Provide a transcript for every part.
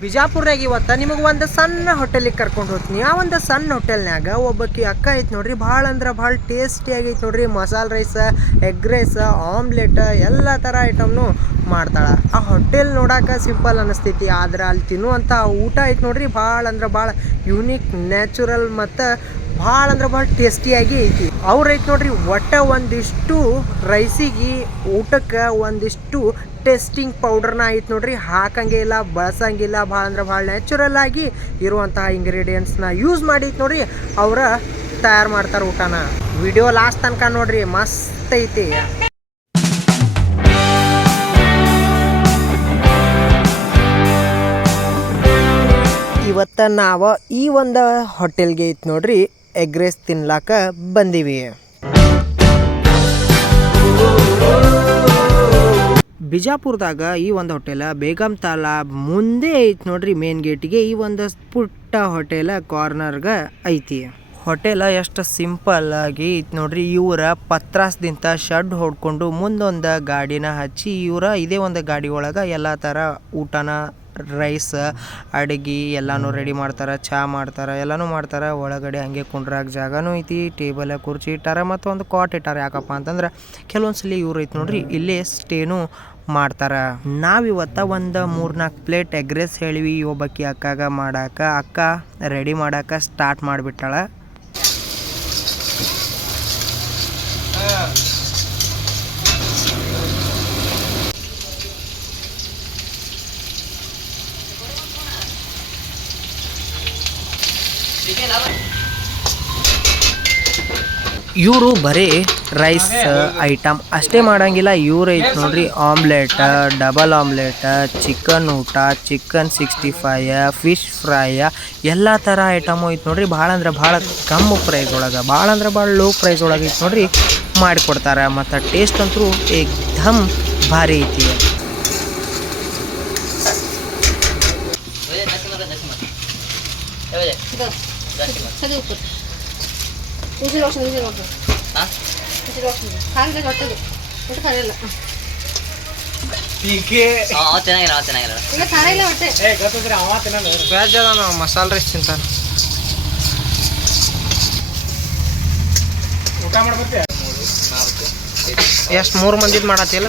ಬಿಜಾಪುರ್ನಾಗ ಇವತ್ತು ನಿಮಗೆ ಒಂದು ಸಣ್ಣ ಹೋಟೆಲಿಗೆ ಕರ್ಕೊಂಡು ಹೋಗ್ತೀನಿ. ಆ ಒಂದು ಸಣ್ಣ ಹೋಟೆಲ್ನಾಗ ಒಬ್ಬಾಕಿ ಅಕ್ಕ ಐತೆ ನೋಡ್ರಿ, ಭಾಳ ಅಂದ್ರೆ ಭಾಳ ಟೇಸ್ಟಿ ಆಗೈತೆ ನೋಡ್ರಿ. ಮಸಾಲೆ ರೈಸ್ ಎಗ್ ರೈಸ್ ಆಮ್ಲೆಟ್ ಎಲ್ಲ ಥರ ಐಟಮ್ನು ಮಾಡ್ತಾಳೆ. ಆ ಹೋಟೆಲ್ ನೋಡಾಕ ಸಿಂಪಲ್ ಅನಿಸ್ತೈತಿ, ಆದ್ರೆ ಅಲ್ಲಿ ತಿನ್ನುವಂಥ ಊಟ ಐತೆ ನೋಡ್ರಿ. ಭಾಳ ಅಂದ್ರೆ ಭಾಳ ಯೂನಿಕ್ ನ್ಯಾಚುರಲ್ ಮತ್ತು ಭಾಳ ಅಂದ್ರೆ ಭಾಳ ಟೇಸ್ಟಿಯಾಗಿ ಐತಿ. ಅವ್ರು ಐತಿ ನೋಡ್ರಿ ಒಟ್ಟ ಒಂದಿಷ್ಟು ರೈಸಿಗೆ ಊಟಕ್ಕೆ ಒಂದಿಷ್ಟು ಟೇಸ್ಟಿಂಗ್ ಪೌಡರ್ನ ಐತಿ ನೋಡ್ರಿ, ಹಾಕಂಗೆ ಇಲ್ಲ ಬಳಸಂಗಿಲ್ಲ ಭಾಳ ಅಂದ್ರೆ ಭಾಳ ನ್ಯಾಚುರಲ್ ಆಗಿ ಇರುವಂತಹ ಇಂಗ್ರೀಡಿಯೆಂಟ್ಸ್ನ ಯೂಸ್ ಮಾಡಿ ಐತಿ ನೋಡ್ರಿ, ಅವ್ರ ತಯಾರು ಮಾಡ್ತಾರೆ ಊಟನ. ವಿಡಿಯೋ ಲಾಸ್ಟ್ ತನಕ ನೋಡ್ರಿ, ಮಸ್ತ್ ಐತಿ. ಇವತ್ತ ನಾವು ಈ ಒಂದು ಹೋಟೆಲ್ಗೆ ಐತಿ ನೋಡ್ರಿ ಎಗ್ ರೈಸ್ ತಿನ್ಲಾಕ ಬಂದಿವಿ. ಬಿಜಾಪುರದಾಗ ಈ ಒಂದು ಹೋಟೆಲ ಬೇಗಂ ತಾಲಾಬ್ ಮುಂದೆ ಐತಿ ನೋಡ್ರಿ ಮೇನ್ ಗೇಟಿಗೆ ಈ ಒಂದು ಪುಟ್ಟ ಹೋಟೆಲ ಕಾರ್ನರ್ಗ ಐತಿ. ಹೋಟೆಲ ಎಷ್ಟು ಸಿಂಪಲ್ ಆಗಿ ಐತಿ ನೋಡ್ರಿ. ಇವರ ಪತ್ರಾಸ್ದಿಂತ ಶಡ್ ಹೊಡ್ಕೊಂಡು ಮುಂದೊಂದು ಗಾಡಿನ ಹಚ್ಚಿ ಇವರ ಇದೇ ಒಂದು ಗಾಡಿ ಒಳಗೆ ಎಲ್ಲ ಥರ ಊಟನ ರೈಸ್ ಅಡ್ಗೆ ಎಲ್ಲಾನು ರೆಡಿ ಮಾಡ್ತಾರೆ ಚಹಾ ಮಾಡ್ತಾರೆ, ಎಲ್ಲಾನು ಮಾಡ್ತಾರೆ. ಒಳಗಡೆ ಹಂಗೆ ಕುಂಡ್ರಾಗ ಜಾಗನೂ ಐತಿ ಟೇಬಲ್ ಕುರ್ಚಿ ಇಟ್ಟಾರ ಮತ್ತು ಒಂದು ಕಾಟ್ ಇಟ್ಟಾರ. ಯಾಕಪ್ಪ ಅಂತಂದ್ರೆ ಕೆಲವೊಂದ್ಸಲಿ ಇವ್ರು ಐತಿ ನೋಡ್ರಿ, ಇಲ್ಲೇ ಸ್ಟೇನು ಮಾಡ್ತಾರ. ನಾವಿವತ್ತ ಒಂದು ಮೂರ್ನಾಲ್ಕು ಪ್ಲೇಟ್ ಎಗ್ ರೈಸ್ ಹೇಳಿವಿ ಒಬ್ಬಾಕಿ ಅಕ್ಕಾಗ ಮಾಡಾಕ, ಅಕ್ಕ ರೆಡಿ ಮಾಡಾಕ ಸ್ಟಾರ್ಟ್ ಮಾಡಿಬಿಟ್ಟಾಳ. ಇವರು ಬರೀ ರೈಸ್, ಐಟಮ್ ಅಷ್ಟೇ ಮಾಡಂಗಿಲ್ಲ. ಇವ್ರು ಐತೆ ನೋಡ್ರಿ, ಆಮ್ಲೆಟ್, ಡಬಲ್ ಆಮ್ಲೆಟ್, ಚಿಕನ್ ಊಟ, chicken sixty five fish fry, ಎಲ್ಲ ಥರ ಐಟಮ್ ಐತೆ ನೋಡ್ರಿ. ಭಾಳ ಅಂದ್ರೆ ಭಾಳ ಕಮ್ಮು ಪ್ರೈಸ್ ಒಳಗೆ, ಭಾಳ ಅಂದ್ರೆ ಭಾಳ ಲೋ ಪ್ರೈಸ್ ಒಳಗೆ ಐತೆ ನೋಡ್ರಿ. ಮಾಡಿಕೊಡ್ತಾರೆ ಮತ್ತು ಟೇಸ್ಟ್ ಅಂತೂ ಏಕ್ದಮ್ ಭಾರಿ ಐತಿ. ವಾಸನೆ ಉಸಿರು ವಾಸನೆ ಉಸಿರು ವಾಸನೆ ಖಾಲಿ ಹೊಟ್ಟೆದು ಹೊಟ್ಟೆ ಖಾಲಿ ಇಲ್ಲ ಅವ ಚೆನ್ನಾಗಿಲ್ಲ ಚೆನ್ನಾಗಿಲ್ಲ ಇಲ್ಲ ನಾವು ಮಸಾಲೆ ರೈಸ್ ತಿಂತಾನೆ ಎಷ್ಟು ಮೂರು ಮಂದಿದ್ ಮಾಡತ್ತಿಲ್ಲ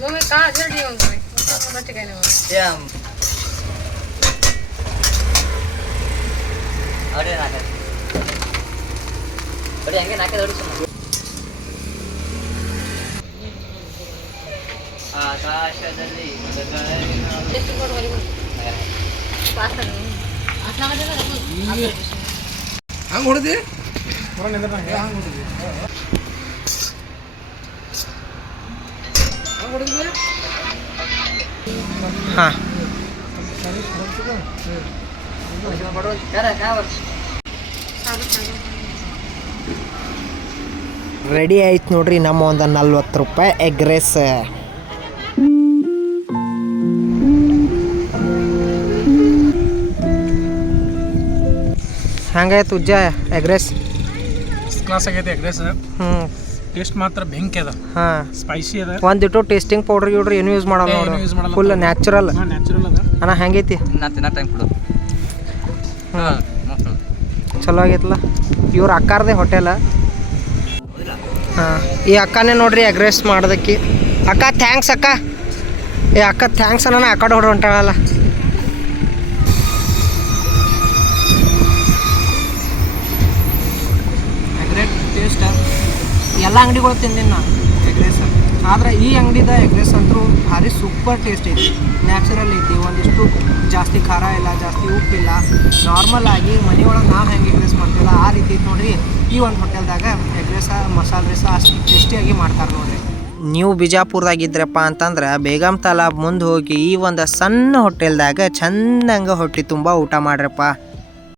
मम्मी कहाँ जल्दी होंगे बच्चे कहने में ಅವರೇ ನಾಲ್ಕು ಹೊಡಿ ಹಂಗೆ ನಾಲ್ಕೈದು ಹೊಡಿ ಸುಮ್ಮನೆ ಆಕಾಶದಲ್ಲಿ ಮೃಗಗಳಿನ टेस्ट करो मेरी पास कर अपना का जगह देखो ಹಂಗೆ ಹೊಡೆದಿ ಹಾಂ ಯಾರ ಯಾವ ರೆಡಿ ಆಯ್ತು ನೋಡ್ರಿ ನಮ್ಮ ಒಂದು ನಲ್ವತ್ತು ರೂಪಾಯಿ ಎಗ್ ರೈಸ್ ಹಂಗಾಯ್ತು ಉಜ್ಜ ಎಗ್ ರೈಸ್ ಕ್ಲಾಸ್ ಆಗೈತೆ ಎಗ್ ರೈಸ್ ಹ್ಞೂ ಟೇಸ್ಟ್ ಮಾತ್ರ ಬೆಂಕಿ ಅದ. ಹಾಂ. ಸ್ಪೈಸಿ ಅದ. ಒಂದಿಟ್ಟು ಟೇಸ್ಟಿಂಗ್ ಪೌಡರ್ ಗಿಡ್ರಿ ಏನು ಯೂಸ್ ಮಾಡಲ್ಲ ನೋಡಿ ಏನು use ಮಾಡಲ್ಲ. ಫುಲ್ ನ್ಯಾಚುರಲ್ ನ್ಯಾಚುರಲ್ ಅದ. ಅಣ್ಣ ಹೆಂಗೈತಿ? ನಾ ತಿನ್ನ ಟೈಮ್ ಕೊಡು. ಹಾಂ. ಮಸ್ತ್ ಚಲೋ ಆಗೈತಲ್ಲ ಇವ್ರ ಅಕ್ಕಾರದೆ ಹೋಟೆಲ ಹಾಂ. ಈ ಅಕ್ಕನೇ ನೋಡ್ರಿ ಅಗ್ರೆಸ್ ರೈಸ್ ಮಾಡೋದಕ್ಕೆ. ಅಕ್ಕ ಥ್ಯಾಂಕ್ಸ್ ಅಕ್ಕ. ಏ ಅಕ್ಕ ಥ್ಯಾಂಕ್ಸ್ ಅನ್ನ ಆ ಕಡೆ ಹೊಡೆ ಹೊಂಟಾಳಲ್ಲ ಎಗ್ ರೈಸ್ ಟೇಸ್ಟ್ ಎಲ್ಲ ಅಂಗಡಿಗಳು ತಿಂದಿನಿ ನಾನು. ಎಗ್ ರೈಸ್ ಆದ್ರೆ ಈ ಅಂಗಡಿದ ಎಗ್ ರೈಸ್ ಅಂತೂ ಭಾರಿ ಸೂಪರ್ ಟೇಸ್ಟ್ ಐತಿ. ನ್ಯಾಚುರಲ್ ಐತಿ, ಒಂದಿಷ್ಟು ಜಾಸ್ತಿ ಖಾರ ಇಲ್ಲ, ಜಾಸ್ತಿ ಉಪ್ಪಿಲ್ಲ. ನಾರ್ಮಲ್ ಆಗಿ ಮನೆಯೊಳಗೆ ನಾವು ಹೆಂಗೆ ಎಗ್ ರೈಸ್ ಮಾಡ್ತಿಲ್ಲ, ಆ ರೀತಿ ಐತೆ ನೋಡ್ರಿ. ಈ ಒಂದು ಹೋಟೆಲ್ದಾಗ ಎಗ್ ರೈಸ ಮಸಾಲೆ ರೈಸ ಅಷ್ಟು ಟೇಸ್ಟಿಯಾಗಿ ಮಾಡ್ತಾರೆ ನೋಡ್ರಿ. ನೀವು ಬಿಜಾಪುರದಾಗಿದ್ರಪ್ಪ ಅಂತಂದ್ರೆ ಬೇಗಮ್ ತಲಾಬ್ ಮುಂದೆ ಹೋಗಿ ಈ ಒಂದು ಸಣ್ಣ ಹೋಟೆಲ್ದಾಗ ಚಂದಂಗೆ ಹೊಟ್ಟೆ ತುಂಬ ಊಟ ಮಾಡ್ರಪ್ಪ.